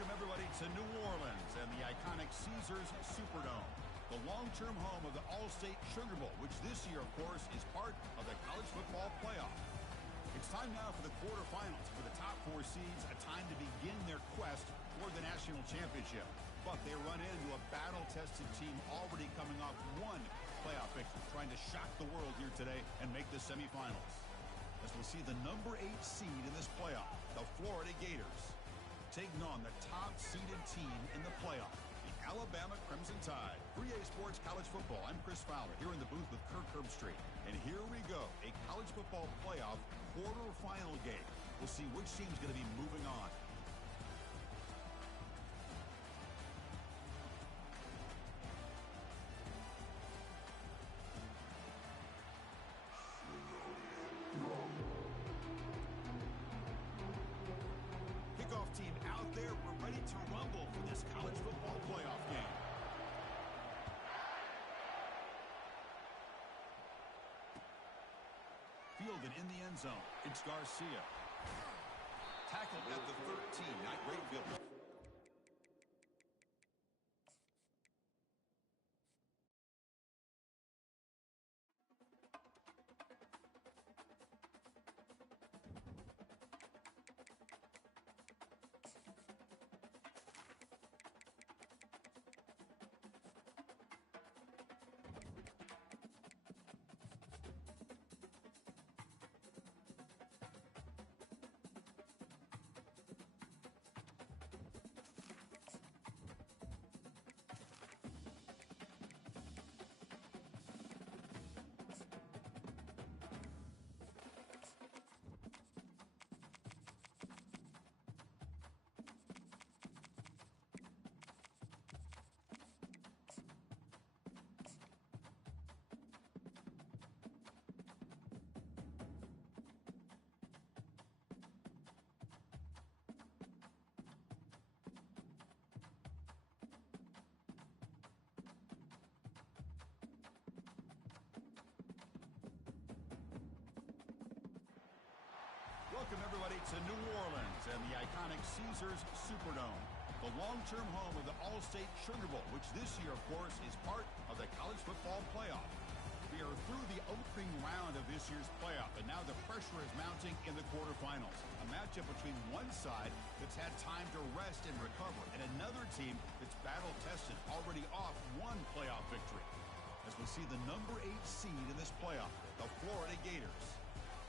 Welcome, everybody, to New Orleans and the iconic Caesars Superdome, the long-term home of the All-State Sugar Bowl, which this year, of course, is part of the college football playoff. It's time now for the quarterfinals for the top four seeds, a time to begin their quest for the national championship. But they run into a battle-tested team already coming off one playoff victory, trying to shock the world here today and make the semifinals. As we'll see the number 8 seed in this playoff, the Florida Gators, taking on the top-seeded team in the playoff, the Alabama Crimson Tide. 3A Sports College Football. I'm Chris Fowler here in the booth with Kirk Herbstreit. And here we go, a college football playoff quarterfinal game. We'll see which team's going to be moving on. Kickoff team out there. We're ready to rumble for this college football playoff game. Fielded in the end zone. It's Garcia. Tackled at the 13. Not great field. Welcome, everybody, to New Orleans and the iconic Caesars Superdome, the long-term home of the All-State Sugar Bowl, which this year, of course, is part of the college football playoff. We are through the opening round of this year's playoff, and now the pressure is mounting in the quarterfinals. A matchup between one side that's had time to rest and recover, and another team that's battle-tested, already off one playoff victory. As we see the number 8 seed in this playoff, the Florida Gators,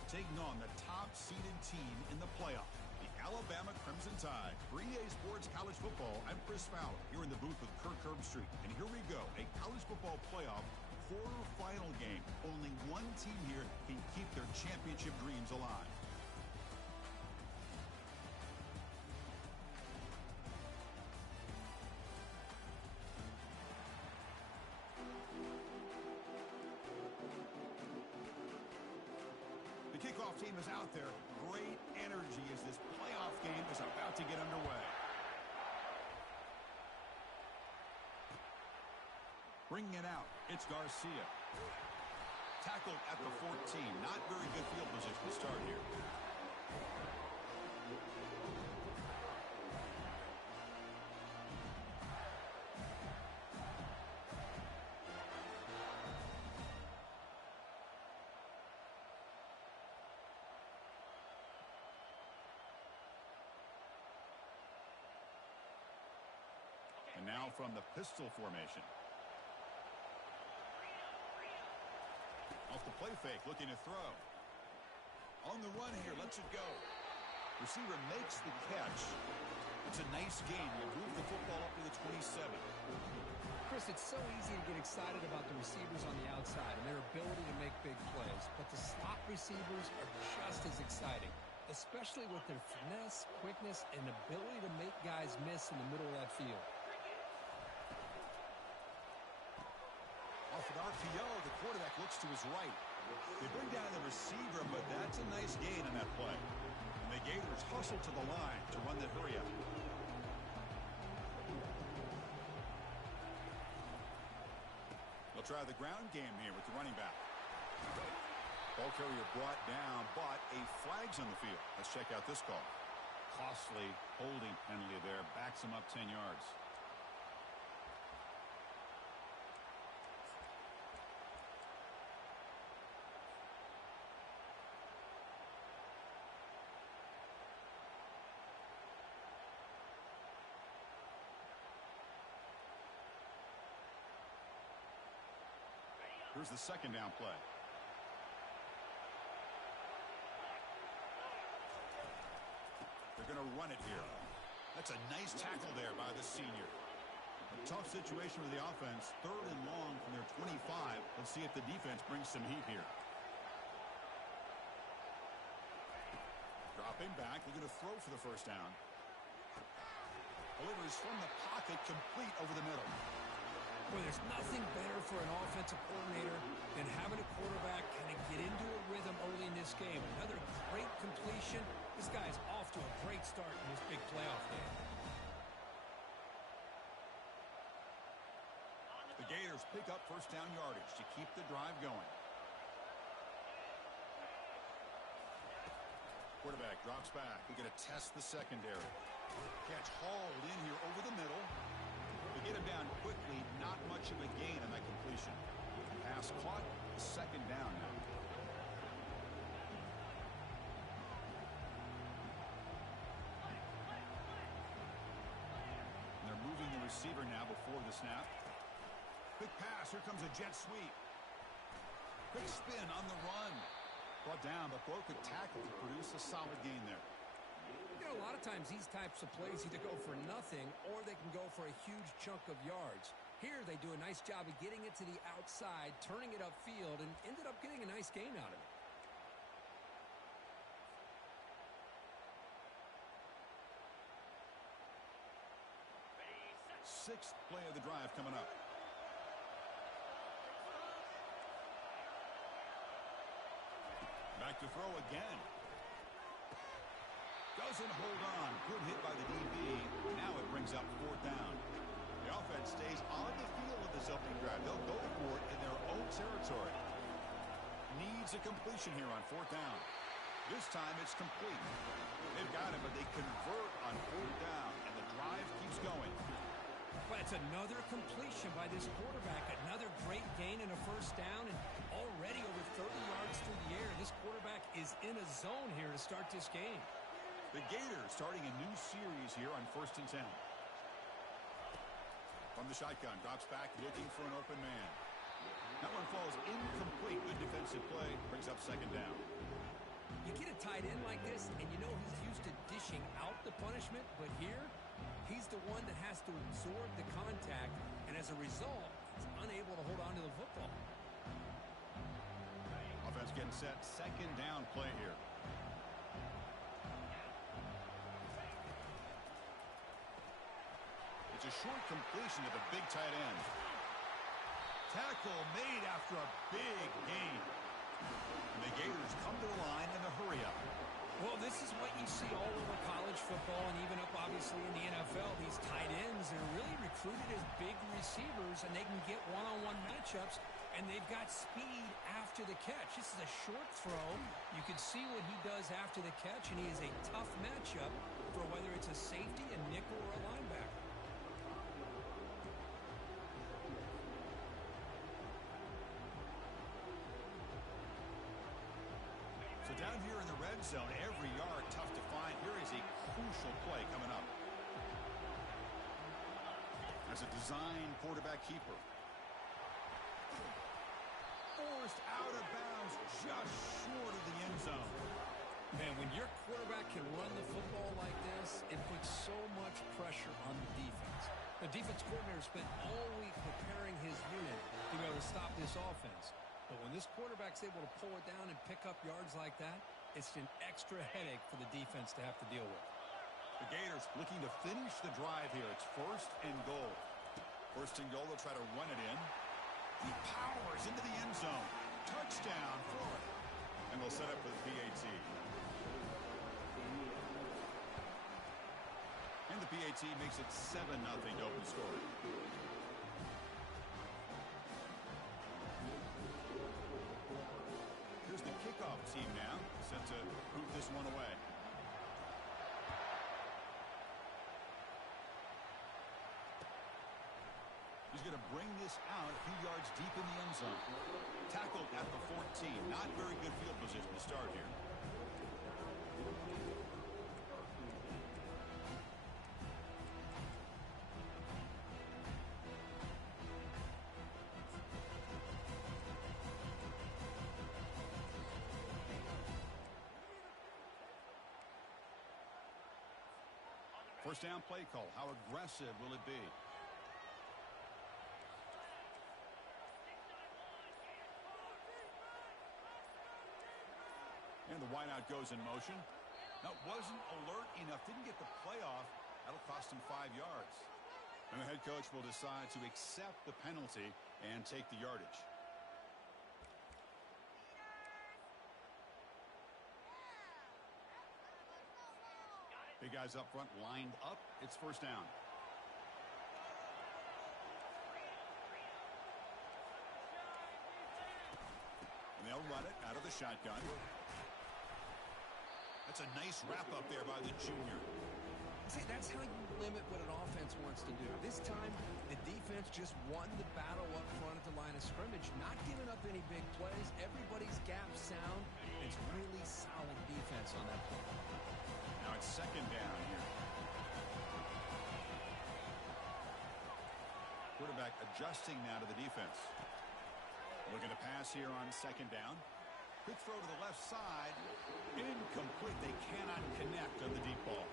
taking on the top-seeded team in the playoff, the Alabama Crimson Tide. 3A Sports College Football. I'm Chris Fowler here in the booth with Kirk Herbstreit. And here we go, a college football playoff quarterfinal game. Only one team here can keep their championship dreams alive. The kickoff team is out there. Great energy as this playoff game is about to get underway. Bringing it out, it's Garcia. Tackled at the 14. Not very good field position to start here. And now from the pistol formation. Off the play fake, looking to throw. On the run here, lets it go. Receiver makes the catch. It's a nice game. You move the football up to the 27. Chris, it's so easy to get excited about the receivers on the outside and their ability to make big plays. But the slot receivers are just as exciting, especially with their finesse, quickness, and ability to make guys miss in the middle of that field. Off an RPO, the quarterback looks to his right. They bring down the receiver, but that's a nice gain on that play. And the Gators hustle to the line to run the hurry up. They'll try the ground game here with the running back. Ball carrier brought down, but a flag's on the field. Let's check out this call. costly holding penalty there. Backs him up 10 yards. Here's the second down play. They're going to run it here. That's a nice tackle there by the senior. A tough situation with the offense. 3rd and long from their 25. Let's see if the defense brings some heat here. Dropping back. They're going to throw for the first down. Delivers from the pocket, complete over the middle. Boy, there's nothing better for an offensive coordinator than having a quarterback kind of get into a rhythm early in this game. Another great completion. This guy's off to a great start in this big playoff game. The Gators pick up first down yardage to keep the drive going. Quarterback drops back. We're going to test the secondary. Catch hauled in here over the middle. They get him down quickly. Not much of a gain on that completion. Pass caught. Second down now. And they're moving the receiver now before the snap. Quick pass. Here comes a jet sweep. Quick spin on the run. Brought down, but broke a tackle to produce a solid gain there. You know, a lot of times these types of plays either go for nothing or they can go for a huge chunk of yards. Here they do a nice job of getting it to the outside, turning it upfield, and ended up getting a nice gain out of it. Sixth play of the drive coming up. Back to throw again. Doesn't hold on. Good hit by the DB. Now it brings up 4th down. The offense stays on the field with this opening drive. They'll go for it in their own territory. Needs a completion here on 4th down. This time it's complete. They've got it, but they convert on 4th down, and the drive keeps going. But it's another completion by this quarterback. Another great gain in a first down, and already over 30 yards through the air. This quarterback is in a zone here to start this game. The Gators starting a new series here on 1st and 10. From the shotgun, drops back, looking for an open man. That one falls incomplete. Good defensive play, brings up 2nd down. You get a tight end like this, and you know he's used to dishing out the punishment, but here, he's the one that has to absorb the contact, and as a result, he's unable to hold on to the football. Offense getting set. 2nd down play here. It's a short completion to the big tight end. Tackle made after a big gain. And the Gators come to the line in a hurry up. Well, this is what you see all over college football and even up, obviously, in the NFL. These tight ends are really recruited as big receivers, and they can get one-on-one matchups, and they've got speed after the catch. This is a short throw. You can see what he does after the catch, and he is a tough matchup for whether it's a safety, a nickel, or a linebacker. So down here in the red zone, every yard tough to find. Here is a crucial play coming up. As a design quarterback keeper. Forced out of bounds just short of the end zone. Man, when your quarterback can run the football like this, it puts so much pressure on the defense. The defense coordinator spent all week preparing his unit to be able to stop this offense. But when this quarterback's able to pull it down and pick up yards like that, it's an extra headache for the defense to have to deal with. The Gators looking to finish the drive here. It's 1st and goal. 1st and goal, they'll try to run it in. He powers into the end zone. Touchdown, Florida. And they'll set up for the PAT. And the PAT makes it 7-0 open score. Here's the kickoff team now, set to boot this one away. going to bring this out a few yards deep in the end zone. Tackled at the 14. Not very good field position to start here. First down play call. How aggressive will it be? And the wideout goes in motion. Now, wasn't alert enough. Didn't get the play off. That'll cost him 5 yards. And the head coach will decide to accept the penalty and take the yardage. Big guys up front lined up. It's first down. And they'll run it out of the shotgun. That's a nice wrap up there by the junior. See, that's how you limit what an offense wants to do. This time, the defense just won the battle up front at the line of scrimmage, not giving up any big plays. Everybody's gap sound. It's really solid defense on that play. Now it's second down here. Quarterback adjusting now to the defense. Looking to pass here on second down. Quick throw to the left side. Incomplete. They cannot connect on the deep ball.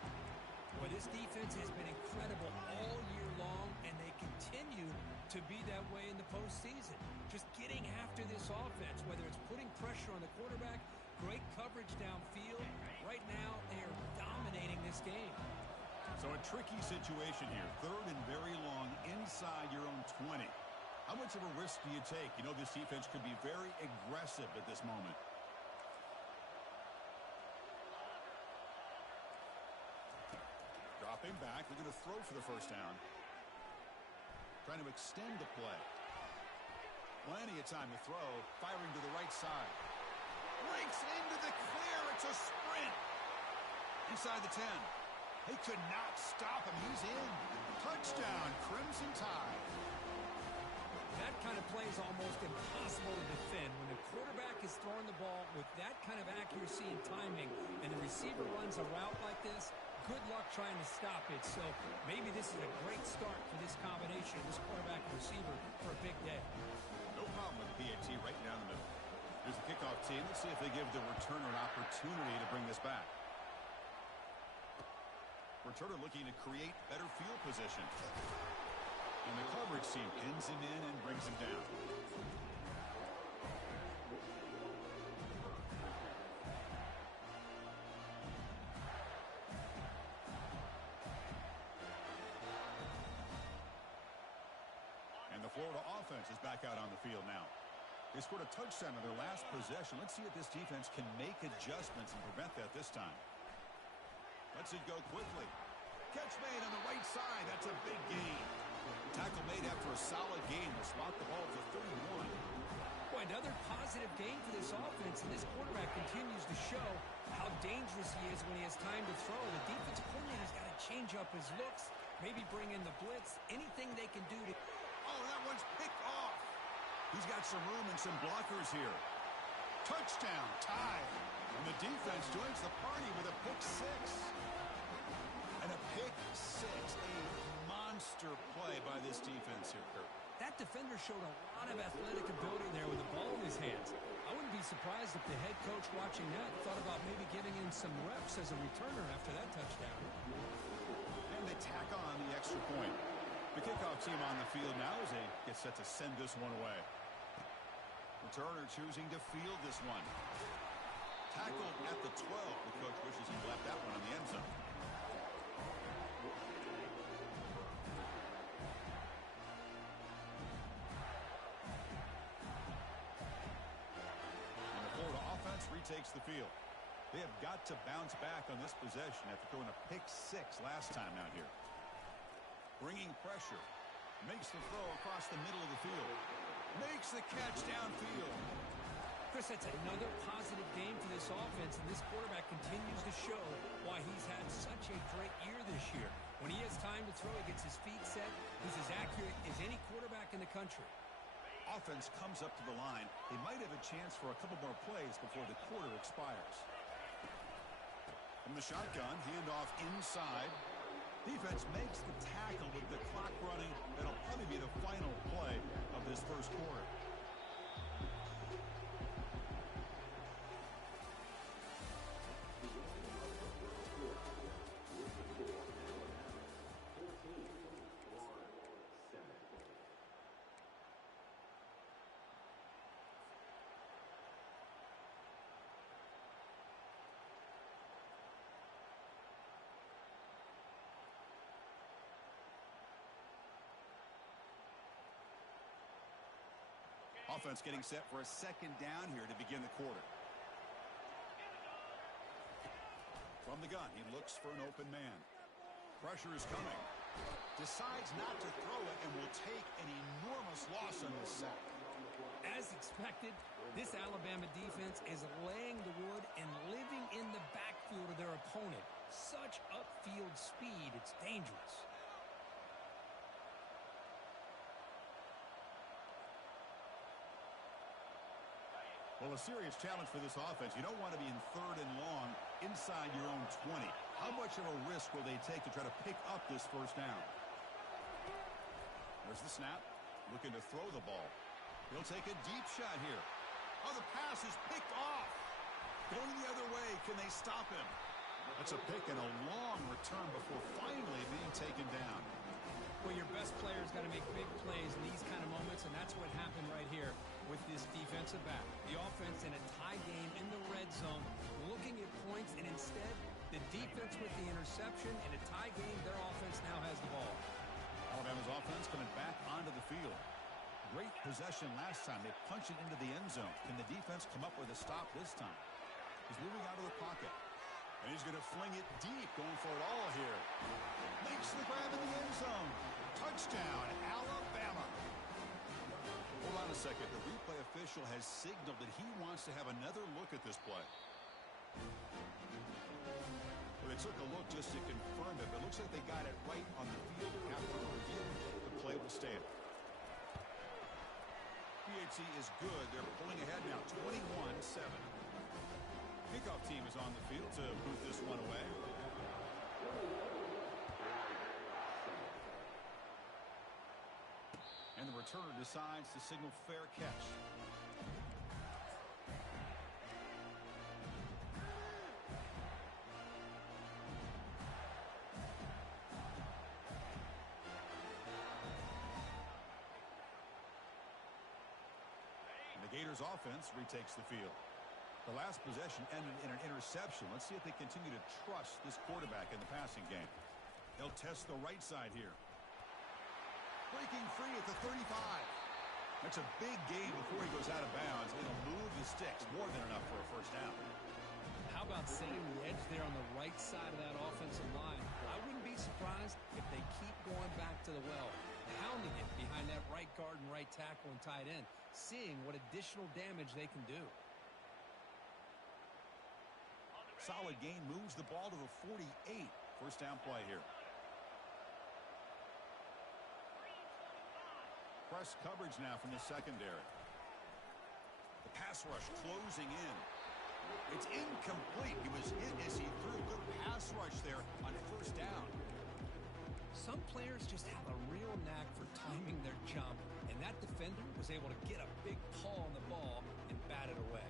Boy, this defense has been incredible all year long, and they continue to be that way in the postseason. Just getting after this offense, whether it's putting pressure on the quarterback, great coverage downfield. Right now, they are dominating this game. So a tricky situation here. Third and very long inside your own 20. How much of a risk do you take? You know this defense could be very aggressive at this moment. Dropping back. They're going to throw for the first down. Trying to extend the play. Plenty of time to throw. Firing to the right side. Breaks into the clear. It's a sprint. Inside the 10. They could not stop him. He's in. Touchdown, Crimson Tide. That kind of play is almost impossible to defend. When the quarterback is throwing the ball with that kind of accuracy and timing, and the receiver runs a route like this, good luck trying to stop it. So maybe this is a great start for this combination, this quarterback and receiver, for a big day. No problem with the PAT right down the middle. Here's the kickoff team. Let's see if they give the returner an opportunity to bring this back. Returner looking to create better field position. And the coverage team pins him in and brings him down. And the Florida offense is back out on the field now. They scored a touchdown on their last possession. Let's see if this defense can make adjustments and prevent that this time. Lets it go quickly. Catch made on the right side. That's a big gain. Tackle made after a solid game. Will spot the ball to 31. Boy, another positive gain for this offense, and this quarterback continues to show how dangerous he is when he has time to throw. The defensive coordinator's got to change up his looks, maybe bring in the blitz, anything they can do to... Oh, that one's picked off. He's got some room and some blockers here. Touchdown, Tide. And the defense joins the party with a pick six. And a pick six. A monster play by this defense here, Kurt. That defender showed a lot of athletic ability there with the ball in his hands. I wouldn't be surprised if the head coach watching that thought about maybe giving him some reps as a returner after that touchdown. And they tack on the extra point. The kickoff team on the field now as they get set to send this one away. Returner choosing to field this one. Tackled at the 12. The coach wishes he left that one in the end zone. And the Florida offense retakes the field. They have got to bounce back on this possession after throwing a pick six last time out here. Bringing pressure. Makes the throw across the middle of the field. Makes the catch downfield. Chris, that's another positive game for this offense, and this quarterback continues to show why he's had such a great year this year. When he has time to throw, he gets his feet set. He's as accurate as any quarterback in the country. Offense comes up to the line. They might have a chance for a couple more plays before the quarter expires. From the shotgun, handoff inside. Defense makes the tackle with the clock running. That'll probably be the final play of this first quarter. Offense getting set for a second down here to begin the quarter. From the gun, he looks for an open man. Pressure is coming. Decides not to throw it and will take an enormous loss on this sack. As expected, this Alabama defense is laying the wood and living in the backfield of their opponent. Such upfield speed, it's dangerous. Well, a serious challenge for this offense. You don't want to be in third and long inside your own 20. How much of a risk will they take to try to pick up this first down? There's the snap. Looking to throw the ball. He'll take a deep shot here. Oh, the pass is picked off. Going the other way. Can they stop him? That's a pick and a long return before finally being taken down. Well, your best player's got to make big plays in these kind of moments, and that's what happened right here with this defensive back. The offense in a tie game in the red zone, looking at points, and instead, the defense with the interception. In a tie game, their offense now has the ball. Alabama's offense coming back onto the field. Great possession last time. They punch it into the end zone. Can the defense come up with a stop this time? He's moving out of the pocket. And he's going to fling it deep, going for it all here. Makes the grab in the end zone. Touchdown, Alabama. Hold on a second. The replay official has signaled that he wants to have another look at this play. Well, they took a look just to confirm it, but it looks like they got it right on the field. After the review, the play will stand. PHC is good. They're pulling ahead now, 21-7. Kickoff team is on the field to boot this one away. And the returner decides to signal fair catch. And the Gators offense retakes the field. The last possession ended in an interception. Let's see if they continue to trust this quarterback in the passing game. They'll test the right side here. Breaking free at the 35. That's a big gain before he goes out of bounds. It'll move the sticks. More than enough for a first down. How about setting the edge there on the right side of that offensive line? I wouldn't be surprised if they keep going back to the well, pounding it behind that right guard and right tackle and tight end, seeing what additional damage they can do. Solid gain, moves the ball to the 48. First down play here. Press coverage now from the secondary. The pass rush closing in. It's incomplete. He was hit as he threw. Good pass rush there on first down. Some players just have a real knack for timing their jump, and that defender was able to get a big paw on the ball and bat it away.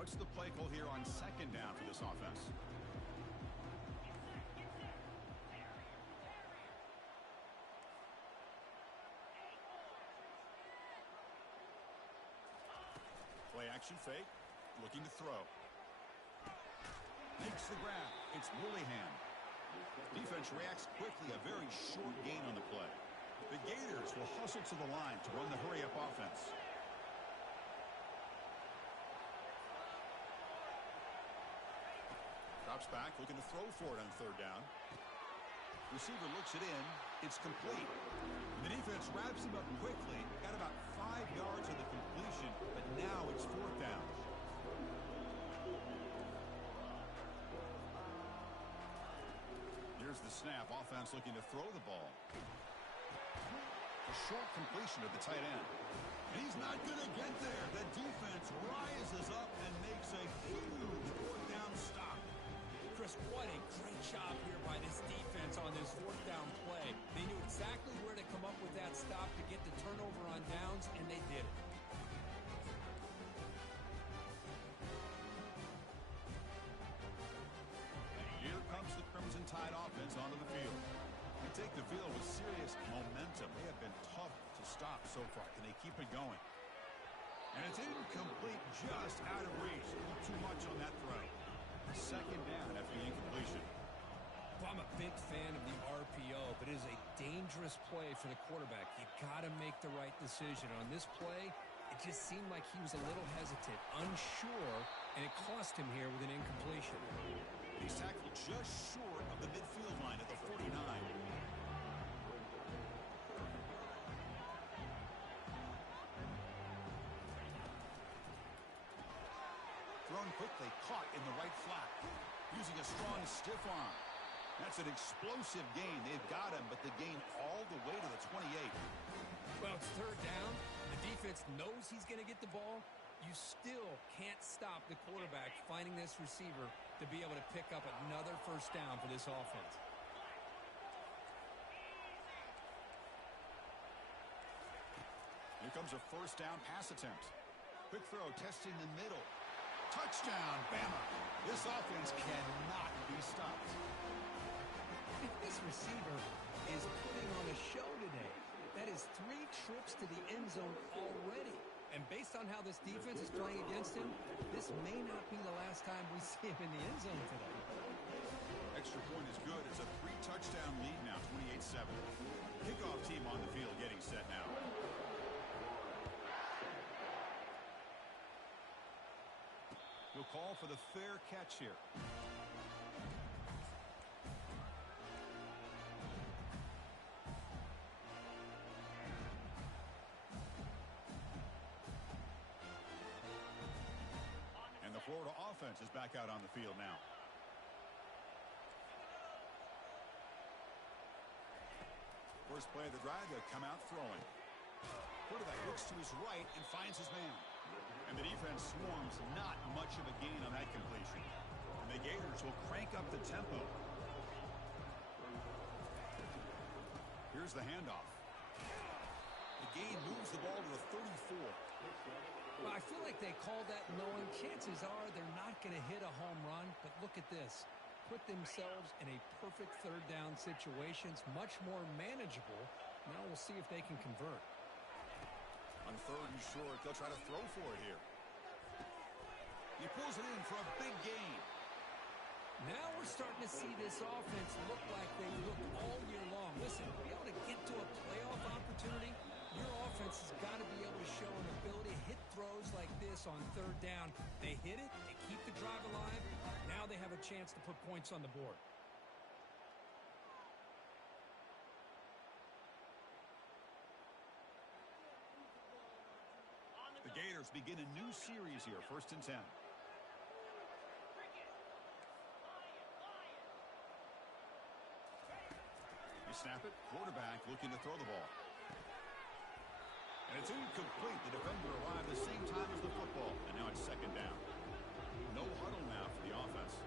What's the play call here on second down for this offense? Play action fake, looking to throw. Makes the grab. It's Willingham. Defense reacts quickly, a very short gain on the play. The Gators will hustle to the line to run the hurry-up offense. Drops back, looking to throw for it on third down. Receiver looks it in. It's complete. The defense wraps him up quickly. Got about 5 yards on the completion, but now it's fourth down. the snap. Offense looking to throw the ball. A short completion at the tight end. And he's not going to get there. The defense rises up and makes a huge fourth down stop. Chris, what a great job here by this defense on this fourth down play. They knew exactly where to come up with that stop to get the turnover on downs, and they did it. Here comes the Crimson Tide offense onto the field. They take the field with serious momentum. They have been tough to stop so far. Can they keep it going? And it's incomplete, just out of reach. A little too much on that throw. Second down after the incompletion. Well, I'm a big fan of the RPO, but it is a dangerous play for the quarterback. You got to make the right decision. On this play, it just seemed like he was a little hesitant, unsure, and it cost him here with an incompletion. He's tackled just short of the midfield line at the 49. Thrown quickly, caught in the right flat. Using a strong stiff arm. That's an explosive gain. They've got him, but the gain all the way to the 28. Well, it's third down. The defense knows he's going to get the ball. You still can't stop the quarterback finding this receiver to be able to pick up another first down for this offense. Here comes a first down pass attempt. Quick throw, testing the middle. Touchdown, Bama. This offense cannot be stopped. This receiver is putting on a show today. That is 3 trips to the end zone already. And based on how this defense is playing against him, this may not be the last time we see him in the end zone today. Extra point is good. It's a 3-touchdown lead now, 28-7. Kickoff team on the field getting set now. He'll call for the fair catch here. And the Florida offense is back out on the field now. First play of the drive, they'll come out throwing. Quarterback looks to his right and finds his man. And the defense swarms, not much of a gain on that completion. And the Gators will crank up the tempo. Here's the handoff. The gain moves the ball to the 34. Well, I feel like they called that knowing chances are they're not going to hit a home run. But look at this. Put themselves in a perfect third down situation. It's much more manageable. Now we'll see if they can convert. On third and short, they'll try to throw for it here. He pulls it in for a big gain. Now we're starting to see this offense look like they looked all year long. Listen, to be able to get to a playoff opportunity, your offense has got to be able to show an ability to hit throws like this on third down. They hit it, they keep the drive alive. Now they have a chance to put points on the board. The Gators begin a new series here, 1st and 10. You snap it, quarterback looking to throw the ball. And it's incomplete. The defender arrived the same time as the football, and now it's second down. No huddle now for the offense.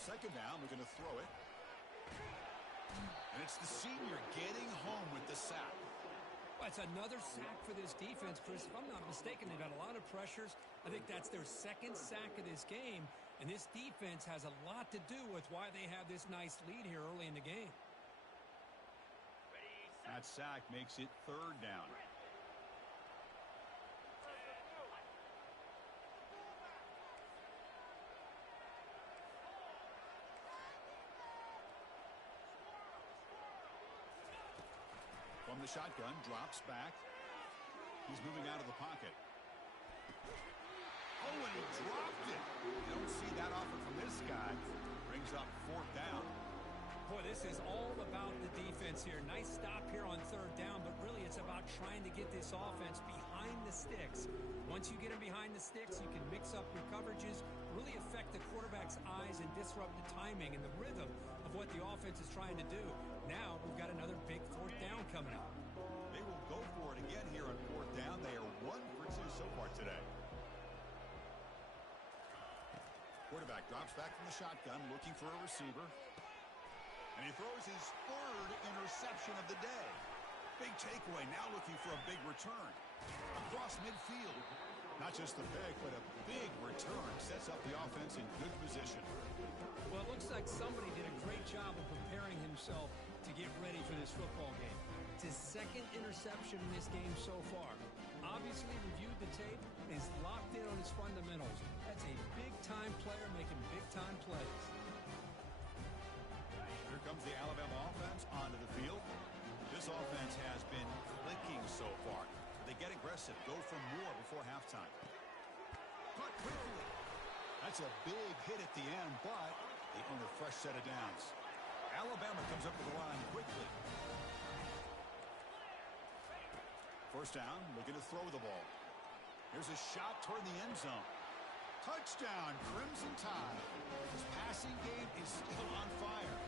Second down, we're going to throw it. And it's the senior getting home with the sack. Well, it's another sack for this defense, Chris. If I'm not mistaken, they've got a lot of pressures. I think that's their second sack of this game. And this defense has a lot to do with why they have this nice lead here early in the game. That sack makes it third down. From the shotgun, drops back. He's moving out of the pocket. Oh, and he dropped it. You don't see that often from this guy. Brings up fourth down. Boy, this is all about the defense here. Nice stop here on third down, but really it's about trying to get this offense behind behind the sticks. Once you get him behind the sticks, you can mix up your coverages, really affect the quarterback's eyes, and disrupt the timing and the rhythm of what the offense is trying to do. Now we've got another big fourth down coming up. They will go for it again here on fourth down. They are 1 for 2 so far today. Quarterback drops back from the shotgun, looking for a receiver. And he throws his 3rd interception of the day. Big takeaway, now looking for a big return. Across midfield. Not just the pick, but a big return. Sets up the offense in good position. Well, it looks like somebody did a great job of preparing himself to get ready for this football game. It's his 2nd interception in this game so far. Obviously reviewed the tape and is locked in on his fundamentals. That's a big-time player making big-time plays. Here comes the Alabama offense onto the field. This offense has been clicking so far. They get aggressive, go for more before halftime. Caught quickly. That's a big hit at the end, but they earn a fresh set of downs. Alabama comes up with the line quickly. First down, looking to throw the ball. Here's a shot toward the end zone. Touchdown, Crimson Tide. This passing game is still on fire.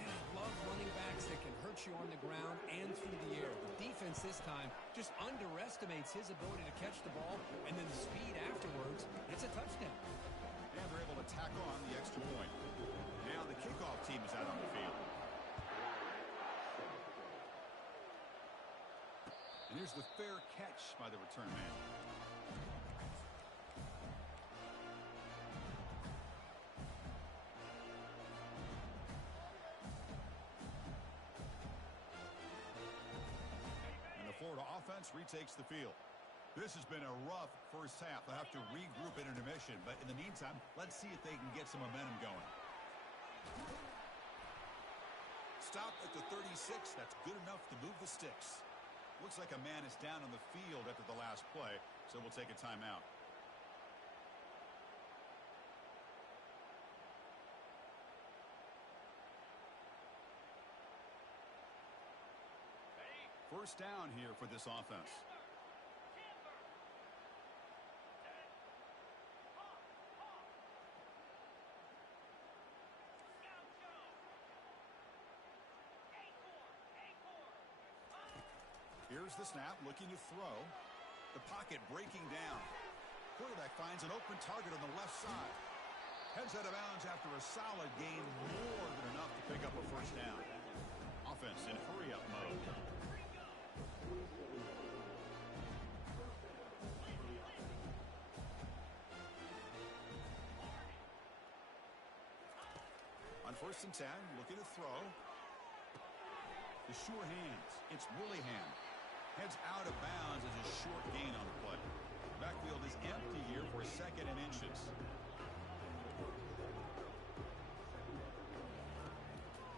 Man, I love running backs that can hurt you on the ground and through the air. The defense this time just underestimates his ability to catch the ball, and then the speed afterwards. It's a touchdown. And they're able to tack on the extra point. Now the kickoff team is out on the field. And here's the fair catch by the return man. And the Florida offense retakes the field. This has been a rough first half. They'll have to regroup at intermission. But in the meantime, let's see if they can get some momentum going. Stop at the 36. That's good enough to move the sticks. Looks like a man is down on the field after the last play, so we'll take a timeout. First down here for this offense. Here's the snap, looking to throw. The pocket breaking down. Quarterback finds an open target on the left side. Heads out of bounds after a solid gain, more than enough to pick up a first down. Offense in hurry-up mode. On 1st and 10, looking to throw. The sure hands. It's Willingham. Heads out of bounds as a short gain on the play. Backfield is empty here for 2nd and inches.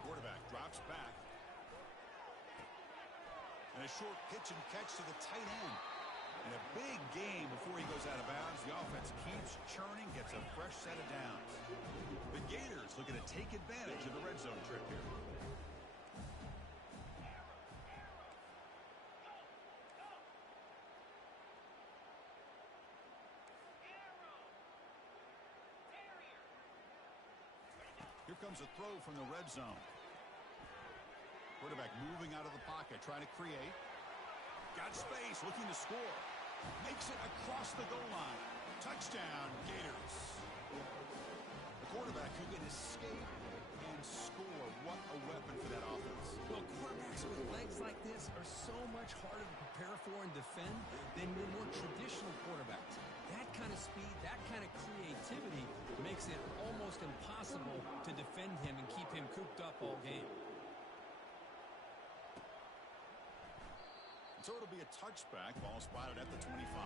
Quarterback drops back. And a short pitch and catch to the tight end. And a big gain before he goes out of bounds. The offense keeps churning, gets a fresh set of downs. The Gators looking to take advantage of the red zone trip here. Here comes a throw from the red zone. Quarterback moving out of the pocket, trying to create. Got space, looking to score. Makes it across the goal line. Touchdown, Gators. The quarterback who can escape and score. What a weapon for that offense. Well, quarterbacks with legs like this are so much harder to prepare for and defend than your more traditional quarterbacks. That kind of speed, that kind of creativity makes it almost impossible to defend him and keep him cooped up all game. So it'll be a touchback, ball spotted at the 25.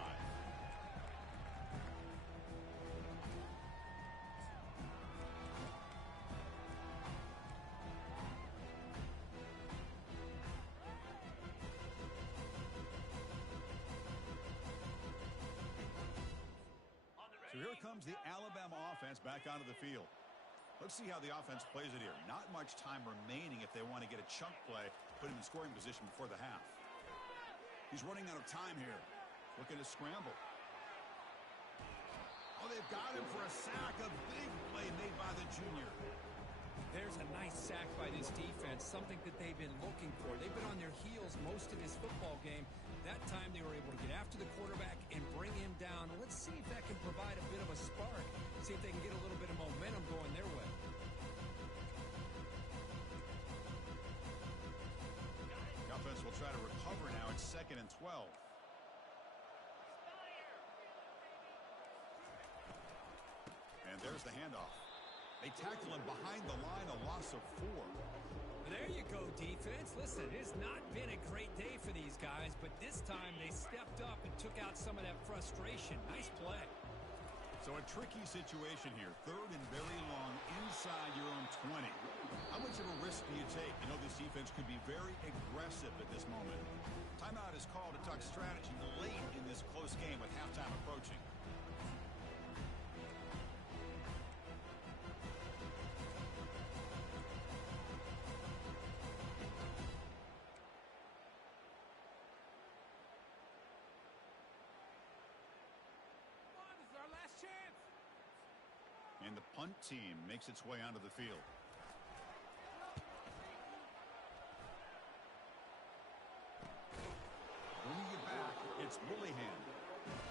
So here comes the Alabama offense back onto the field. Let's see how the offense plays it here. Not much time remaining if they want to get a chunk play, put him in scoring position before the half. He's running out of time here. Looking to scramble. Oh, they've got him for a sack. A big play made by the junior. There's a nice sack by this defense, something that they've been looking for. They've been on their heels most of this football game. That time they were able to get after the quarterback and bring him down. Let's see if that can provide a bit of a spark. See if they can get a little bit of momentum going their way. The offense will try to recover now. It's 2nd and 12. And there's the handoff. They tackle him behind the line, a loss of 4. There you go, defense. Listen, it's not been a great day for these guys, but this time they stepped up and took out some of that frustration. Nice play. So a tricky situation here. 3rd and very long inside your own 20. How much of a risk do you take? You know this defense could be very aggressive at this moment. Timeout is called to talk strategy late in this close game with halftime approaching. And the punt team makes its way onto the field. Bringing it back, it's Willingham.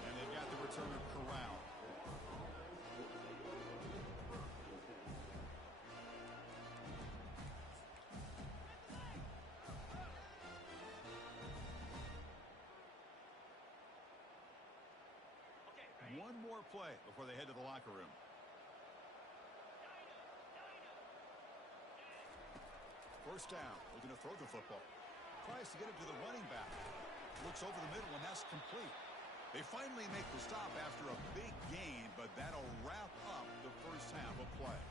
And they've got the returner Corral. One more play before they head to the locker room. First down, looking to throw the football. Tries to get it to the running back. Looks over the middle, and that's complete. They finally make the stop after a big gain, but that'll wrap up the first half of play.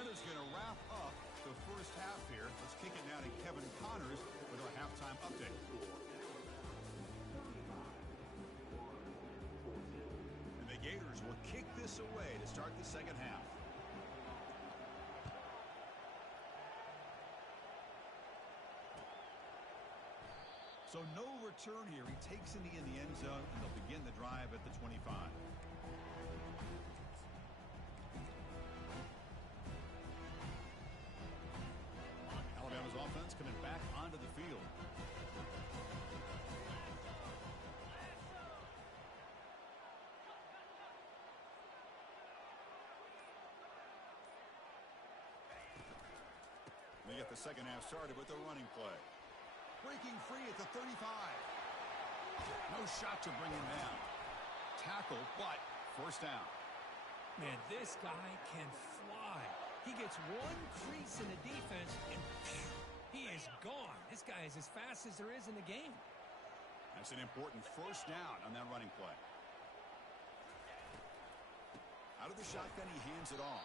Minute's going to wrap up the first half here. Let's kick it now to Kevin Connors with our halftime update. Gators will kick this away to start the second half. So no return here. He takes it in the end zone, and they'll begin the drive at the 25. Alabama's offense coming back onto the field. They get the second half started with the running play. Breaking free at the 35. No shot to bring him down. Tackle, but first down. Man, this guy can fly. He gets one crease in the defense, and phew, he is gone. This guy is as fast as there is in the game. That's an important first down on that running play. Out of the shotgun, he hands it off.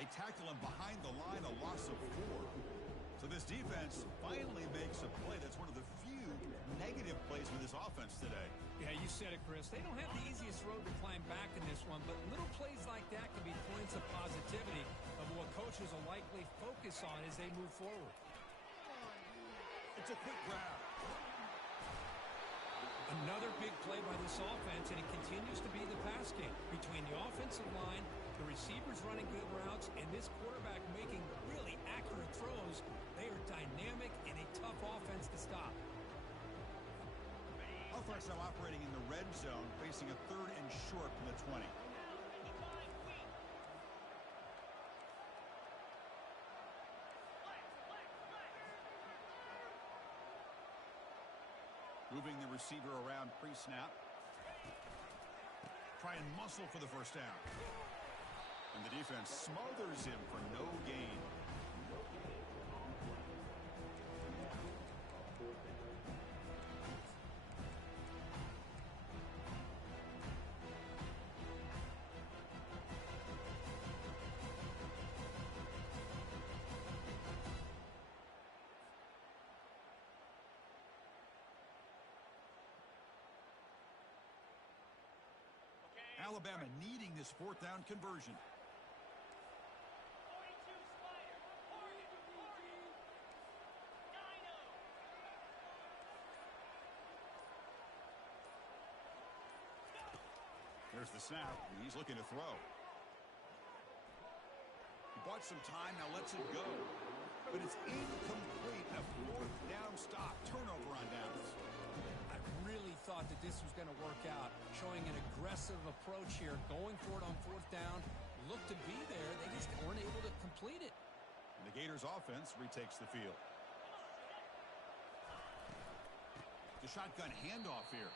They tackle him behind the line, a loss of 4. So this defense finally makes a play. That's one of the few negative plays for this offense today. Yeah, you said it, Chris. They don't have the easiest road to climb back in this one, but little plays like that can be points of positivity of what coaches will likely focus on as they move forward. It's a quick grab. Another big play by this offense, and it continues to be the pass game between the offensive line, the receivers running good routes, and this quarterback making really accurate throws. They are dynamic and a tough offense to stop. Offense now operating in the red zone, facing a 3rd and short from the 20. Moving the receiver around pre-snap. Try and muscle for the first down. And the defense smothers him for no gain. Alabama needing this 4th down conversion. snap. He's looking to throw. He bought some time, now lets it go. But it's incomplete. A fourth down stop. Turnover on downs. I really thought that this was going to work out, showing an aggressive approach here, going for it on fourth down. Looked to be there. They just weren't able to complete it. And the Gators offense retakes the field. The shotgun handoff here.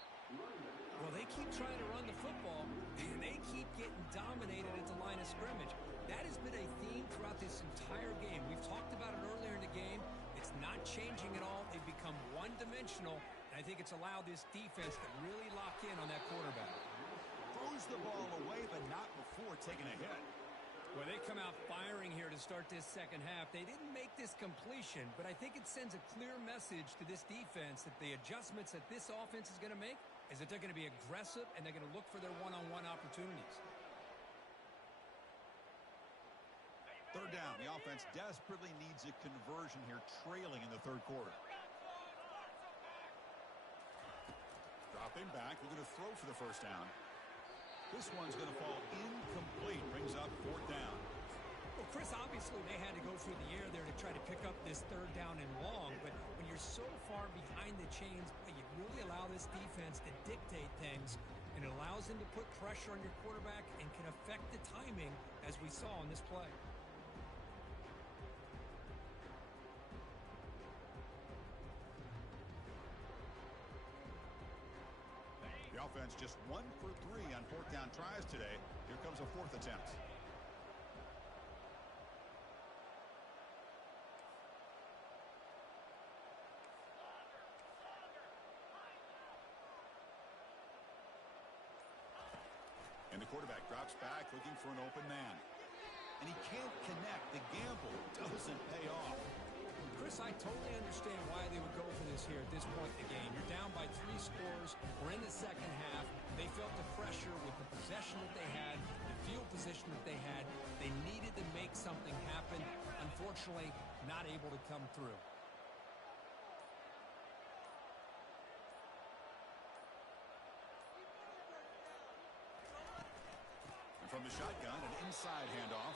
Well, they keep trying to run the football, and they keep getting dominated at the line of scrimmage. That has been a theme throughout this entire game. We've talked about it earlier in the game. It's not changing at all. They've become one-dimensional, and I think it's allowed this defense to really lock in on that quarterback. Throws the ball away, but not before taking a hit. Well, they come out firing here to start this second half. They didn't make this completion, but I think it sends a clear message to this defense that the adjustments that this offense is going to make is that they're going to be aggressive and they're going to look for their one-on-one opportunities. Third down. The offense desperately needs a conversion here, trailing in the third quarter. Dropping back, looking to throw for the first down. This one's going to fall incomplete. Brings up fourth down. Well, Chris, obviously they had to go through the air there to try to pick up this third down and long, but when you're so far behind the chains, you really allow this defense to dictate things, and it allows them to put pressure on your quarterback and can affect the timing, as we saw in this play. The offense just 1 for 3 on fourth down tries today. Here comes a fourth attempt. And the quarterback drops back looking for an open man. And he can't connect. The gamble doesn't pay off. Chris, I totally understand why they would go for this here at this point in the game. You're down by 3 scores. We're in the second half. They felt the pressure with the possession that they had, the field position that they had. They needed to make something happen. Unfortunately, not able to come through. And from the shotgun, an inside handoff.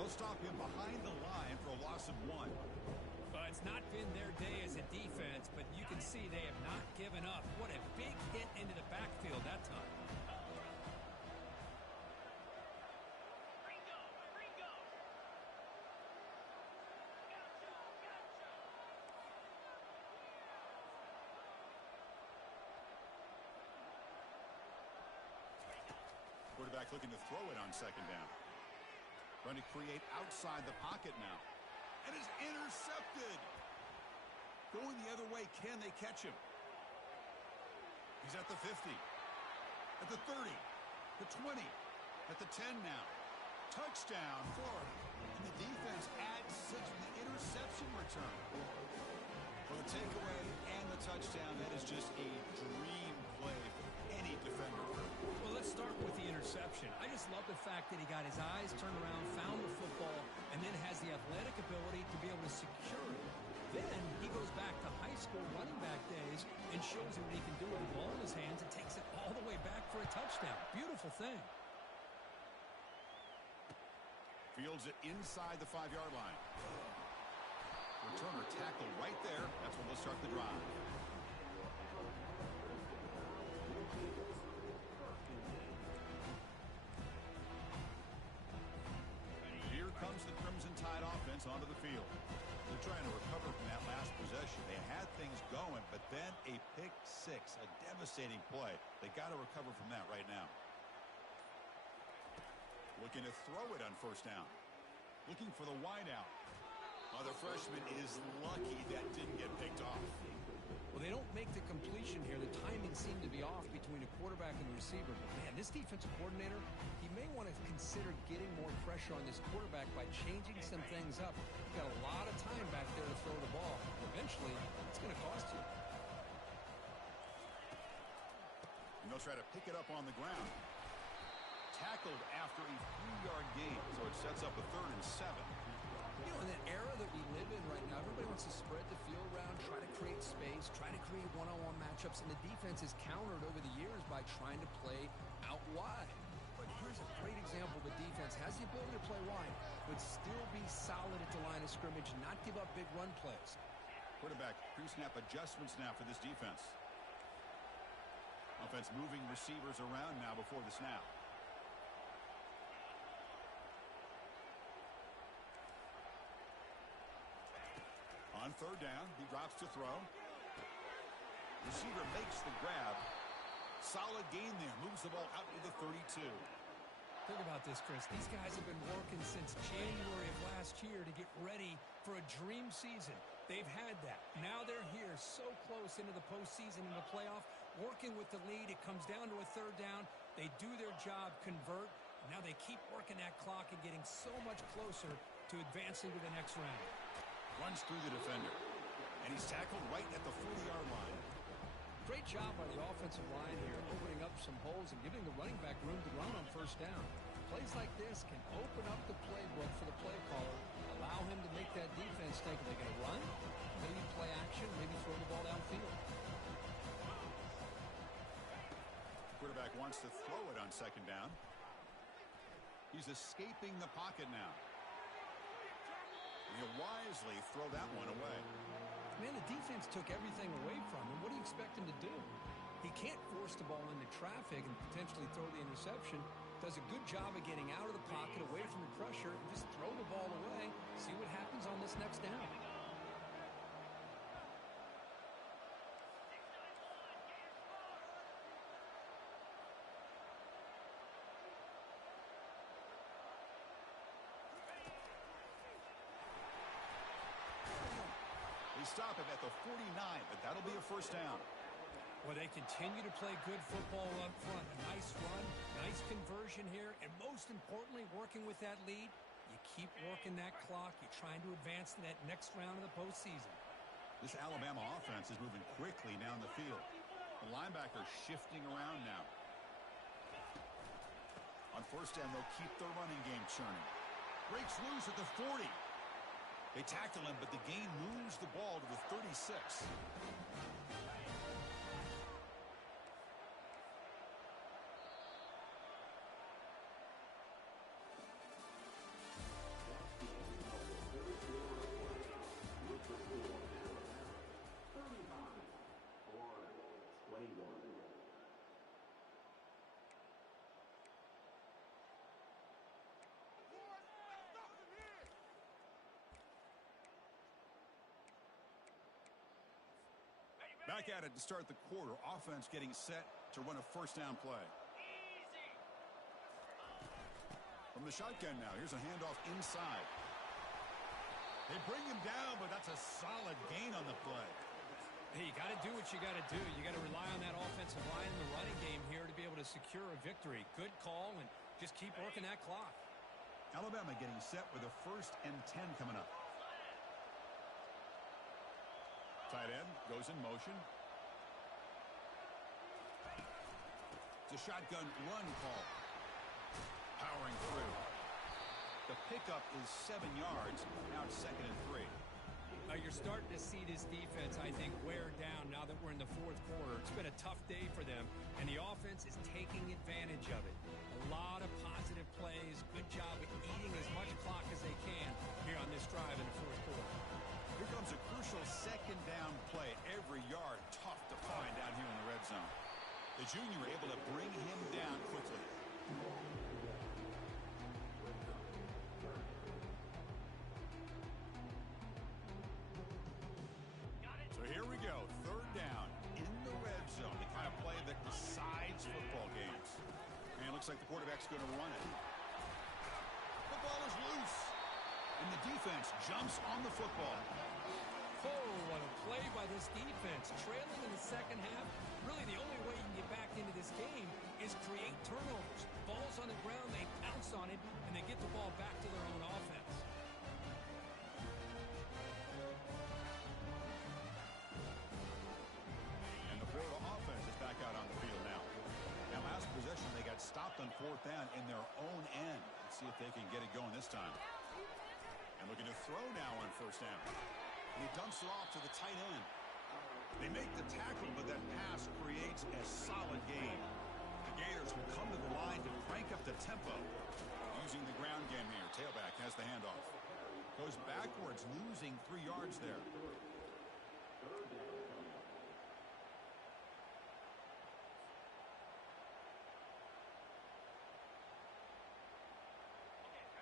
They'll stop him behind the line for a loss of 1. It's not been their day as a defense, but you can see they have not given up. What a big hit into the backfield that time. Quarterback looking to throw it on second down. Trying to create outside the pocket now. And is intercepted. Going the other way. Can they catch him? He's at the 50. At the 30. The 20. At the 10 now. Touchdown, Florida. And the defense adds 6 with the interception return. For the takeaway and the touchdown, that is just a dream play for any defender. Well, let's start with the interception. I just love the fact that he got his eyes turned around, found the football, and then has the athletic ability to be able to secure it. Then he goes back to high school running back days and shows him what he can do with the ball in his hands and takes it all the way back for a touchdown. Beautiful thing. Fields it inside the 5-yard line. Returner tackle right there. That's when they'll start the drive. Here comes the Crimson Tide offense onto the field. They're trying to recover from that last possession. They had things going, but then a pick six, a devastating play. They got to recover from that right now. Looking to throw it on first down. Looking for the wideout. The freshman is lucky that didn't get picked off. Well, they don't make the completion here. The timing seemed to be off between the quarterback and the receiver. But, man, this defensive coordinator, he may want to consider getting more pressure on this quarterback by changing some things up. He's got a lot of time back there to throw the ball. Eventually, it's going to cost you. And they'll try to pick it up on the ground. Tackled after a 3-yard gain, so it sets up a 3rd and 7. You know, in that era that we live in right now, everybody wants to spread the field around, try to create space, try to create one-on-one matchups, and the defense is countered over the years by trying to play out wide. play wide, but still be solid at the line of scrimmage and not give up big run plays. Quarterback pre-snap adjustments now for this defense. Offense moving receivers around now before the snap. On third down, he drops to throw. Receiver makes the grab. Solid gain there. Moves the ball out to the 32. Think about this, Chris. These guys have been working since January of last year to get ready for a dream season. They've had that. Now they're here so close into the postseason and the playoff, working with the lead. It comes down to a third down. They do their job, convert. Now they keep working that clock and getting so much closer to advancing to the next round. Runs through the defender. And he's tackled right at the 40-yard line. Great job by the offensive line here, opening up some holes and giving the running back room to run on first down. Plays like this can open up the playbook for the play caller, allow him to make that defense think, are they going to run? Maybe play action, maybe throw the ball downfield. Quarterback wants to throw it on second down. He's escaping the pocket now. He'll wisely throw that one away. Man, the defense took everything away from him. What do you expect him to do? He can't force the ball into traffic and potentially throw the interception. Does a good job of getting out of the pocket, away from the pressure, and just throw the ball away. See what happens on this next down. They stop him at the 49, but that'll be a first down. Well, they continue to play good football up front. A nice run, nice conversion here, and most importantly, working with that lead, you keep working that clock. You're trying to advance to that next round of the postseason. This Alabama offense is moving quickly down the field. The linebacker shifting around now. On first down, they'll keep the running game churning. Breaks loose at the 40. They tackle him, but the gain moves the ball to the 36. Back at it to start the quarter. Offense getting set to run a first down play. From the shotgun now. Here's a handoff inside. They bring him down, but that's a solid gain on the play. Hey, you got to do what you got to do. You got to rely on that offensive line in the running game here to be able to secure a victory. Good call, and just keep working that clock. Alabama getting set with a 1st and 10 coming up. Tight end goes in motion. It's a shotgun run call. Powering through. The pickup is 7 yards. Now it's 2nd and 3. You're starting to see this defense, I think, wear down now that we're in the fourth quarter. It's been a tough day for them, and the offense is taking advantage of it. A lot of positive plays. Good job at eating as much clock as they can here on this drive in the fourth quarter. Here comes a crucial 2nd down play. Every yard tough to find down here in the red zone. The junior able to bring him down quickly. So here we go. 3rd down in the red zone. The kind of play that decides football games. And it looks like the quarterback's going to run it. The ball is loose. And the defense jumps on the football. Oh, what a play by this defense. Trailing in the second half. Really, the only way you can get back into this game is create turnovers. Ball's on the ground, they bounce on it, and they get the ball back to their own offense. And the Florida offense is back out on the field now. Now, last possession, they got stopped on 4th down in their own end. Let's see if they can get it going this time. And looking to throw now on 1st down. And he dumps it off to the tight end. They make the tackle, but that pass creates a solid gain. The Gators will come to the line to crank up the tempo. Using the ground game here. backwards, losing 3 yards there.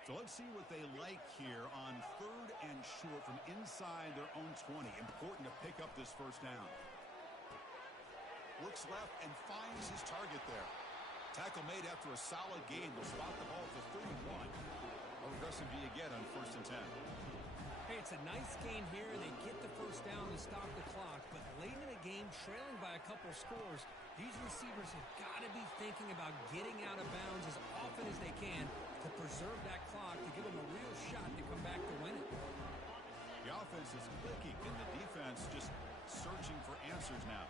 So let's see what they like here on 3rd and short from inside their own 20. Important to pick up this first down. Looks left and finds his target there. Tackle made after a solid game. Will spot the ball at the 31. How aggressive do you get on 1st and 10? Hey, it's a nice game here. They get the first down to stop the clock. But late in the game, trailing by a couple scores, these receivers have got to be thinking about getting out of bounds as often as they can to preserve that clock, to give them a real shot to come back to win it. The offense is clicking, and the defense just searching for answers now.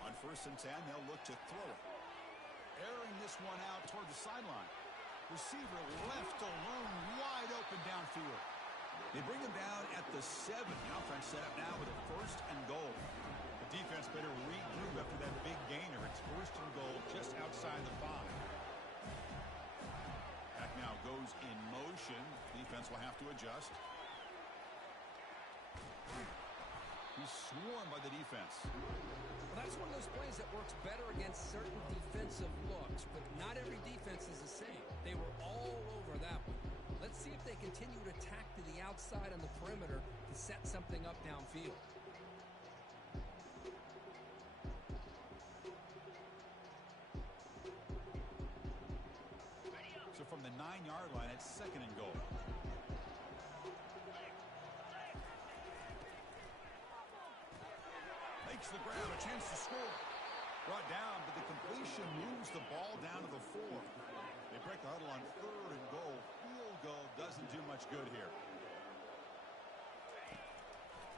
On 1st and 10, they'll look to throw it. Airing this one out toward the sideline. Receiver left alone, wide open downfield. They bring him down at the 7. The offense set up now with a 1st and goal. The defense better regroup after that big gainer. It's 1st and goal just outside the 5. Back now goes in motion. Defense will have to adjust. He's swarmed by the defense. Well, that's one of those plays that works better against certain defensive looks, but not every defense is the same. They were all over that one. Let's see if they continue to tack to the outside on the perimeter to set something up downfield. So from the 9-yard line, it's 2nd and goal. Makes the grab, a chance to score. Brought down, but the completion moves the ball down to the 4. They break the huddle on 3rd and goal. Field goal doesn't do much good here.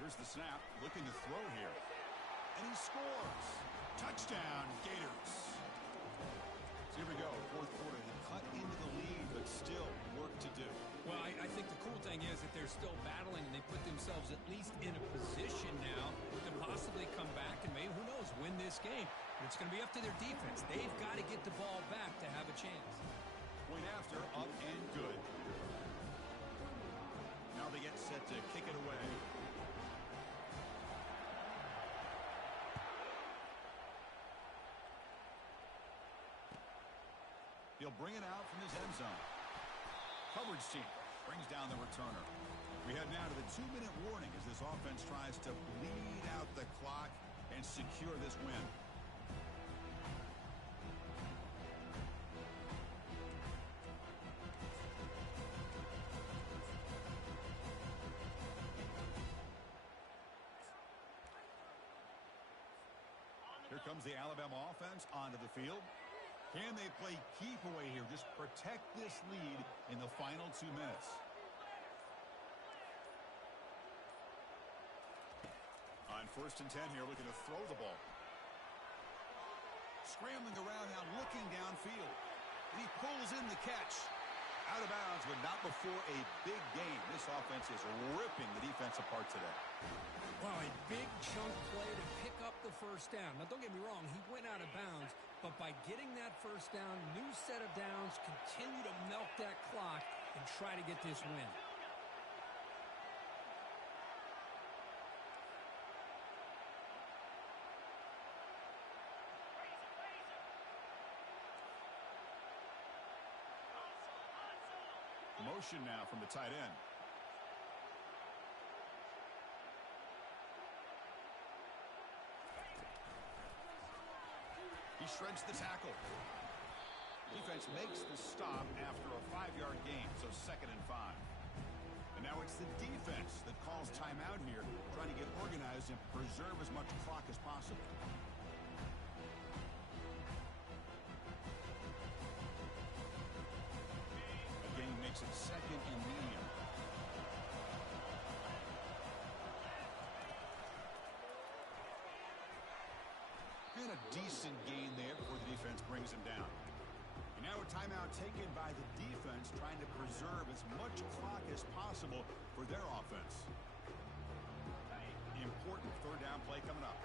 Here's the snap, looking to throw here. And he scores. Touchdown, Gators. So here we go, 4th quarter. They cut into the lead, but still work to do. Well, I think the cool thing is that they're still battling, and they put themselves at least in a position now to possibly come back and maybe, who knows, win this game. But it's going to be up to their defense. They've got to get the ball back to have a chance. Point after, up and good. Now they get set to kick it away. He'll bring it out from his end zone. Coverage team brings down the returner. We head now to the 2-minute warning as this offense tries to bleed out the clock and secure this win. Here comes the Alabama offense onto the field. Can they play keep away here? Just protect this lead in the final 2 minutes. On 1st and 10 here, looking to throw the ball. Scrambling around now, looking downfield. And he pulls in the catch. Out of bounds, but not before a big game. This offense is ripping the defense apart today. Wow, a big chunk play to pick up the first down. Now, don't get me wrong, he went out of bounds, but by getting that first down, new set of downs, continue to milk that clock and try to get this win. Motion now from the tight end. He shreds the tackle. Defense makes the stop after a 5-yard gain, so 2nd and 5. And now it's the defense that calls timeout here, trying to get organized and preserve as much clock as possible. Again, makes it 2nd and medium. And a decent gain there before the defense brings him down. And now a timeout taken by the defense, trying to preserve as much clock as possible for their offense. Important 3rd down play coming up.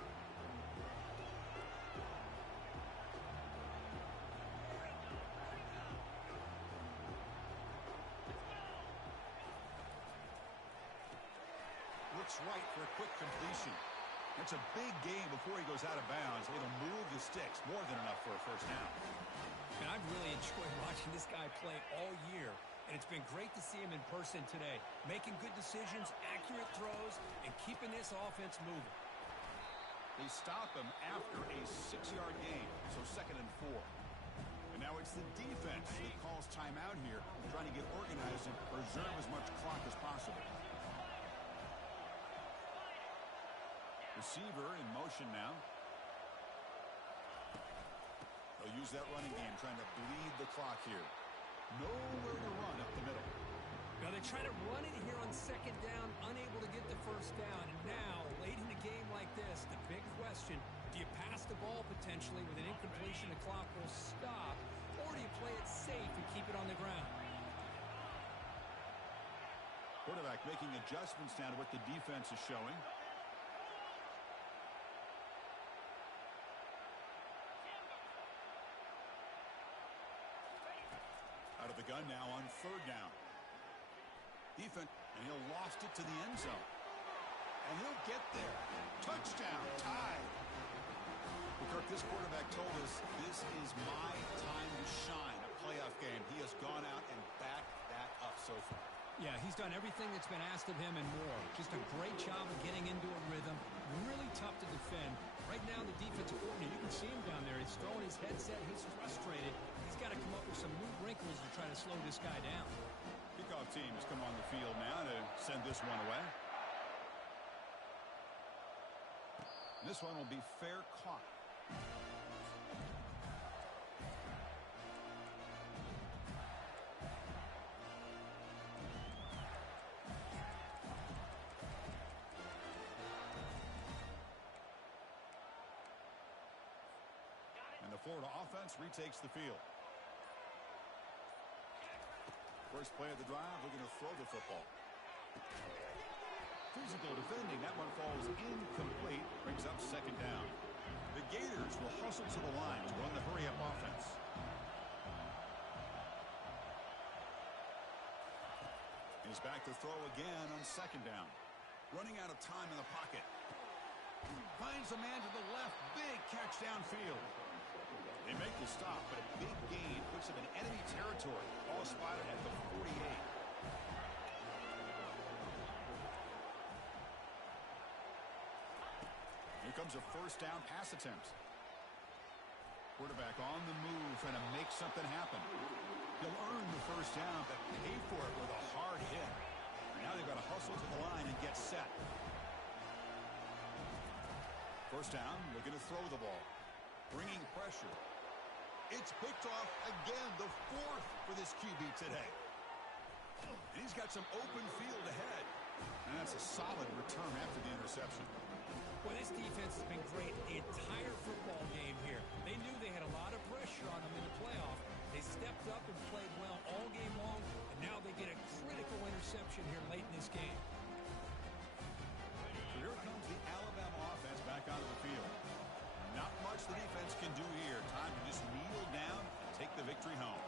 for a quick completion. That's a big game before he goes out of bounds. It'll move the sticks more than enough for a first down. And I've really enjoyed watching this guy play all year. And it's been great to see him in person today. Making good decisions, accurate throws, and keeping this offense moving. They stop him after a 6-yard gain, so 2nd and 4. And now it's the defense that calls timeout here, trying to get organized and preserve as much clock as possible. Receiver in motion now. They'll use that running game, trying to bleed the clock here. Nowhere to run up the middle. Now they try to run it here on 2nd down, unable to get the first down. And now, late in a game like this, the big question, do you pass the ball potentially with an incompletion, the clock will stop, or do you play it safe and keep it on the ground? Quarterback making adjustments now to what the defense is showing. Out of the gun now on 3rd down. Defense, and he'll lost it to the end zone. And he'll get there. Touchdown, tied. Kirk, this quarterback told us this is my time to shine, a playoff game. He has gone out and backed that up so far. Yeah, he's done everything that's been asked of him and more. Just a great job of getting into a rhythm. Really tough to defend. Right now, the defensive coordinator, you can see him down there. He's throwing his headset. He's frustrated. He's got to come up with some new wrinkles to try to slow this guy down. Kickoff team has come on the field now to send this one away. This one will be fair caught. And the Florida offense retakes the field. First play of the drive, we're going to throw the football. Physical defending, that one falls incomplete, brings up 2nd down. The Gators will hustle to the line to run the hurry-up offense. He's back to throw again on 2nd down. Running out of time in the pocket. Finds a man to the left, big catch downfield. They make the stop, but a big gain puts him in enemy territory. All spotted at the 48. Here comes a first down pass attempt. Quarterback on the move, trying to make something happen. He'll earn the first down, but pay for it with a hard hit. Now they've got to hustle to the line and get set. First down, looking to throw the ball. Bringing pressure. It's picked off again, the 4th for this QB today. And he's got some open field ahead. And that's a solid return after the interception. Well, this defense has been great the entire football game here. They knew they had a lot of pressure on them in the playoff. They stepped up and played well all game long, and now they get a critical interception here late in this game. So here comes the Alabama offense back onto the field. Not much the defense can do here. Time to just kneel down and take the victory home.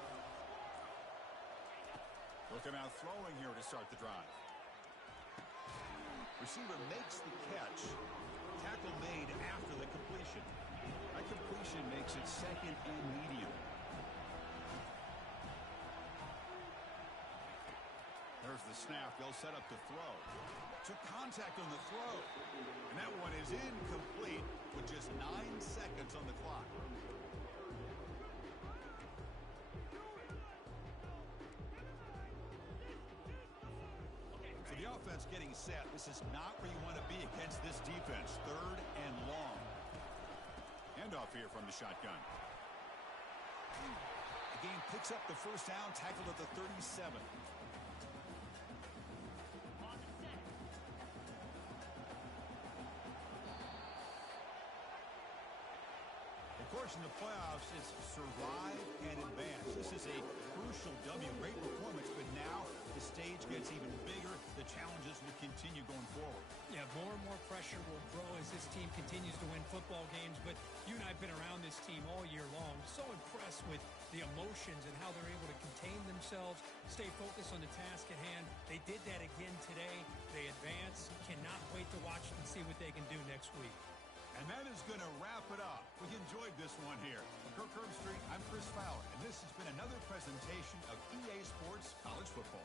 Looking out throwing here to start the drive. Receiver makes the catch. Tackle made after the completion. That completion makes it 2nd and medium. There's the snap. They'll set up to throw. Took contact on the throw. And that one is incomplete with just 9 seconds on the clock. So the offense getting set. This is not where you want to be against this defense. 3rd and long. Handoff here from the shotgun. The game picks up the first down, tackled at the 37. Of course, in the playoffs, it's survive and advance. This is a crucial W. Great performance, but now the stage gets even bigger. The challenges will continue going forward. Yeah, more and more pressure will grow as this team continues to win football games. But you and I have been around this team all year long. So impressed with the emotions and how they're able to contain themselves, stay focused on the task at hand. They did that again today. They advance. Cannot wait to watch see what they can do next week. And that is going to wrap it up. We enjoyed this one here. For Kirk Herbstreit, I'm Chris Fowler, and this has been another presentation of EA Sports College Football.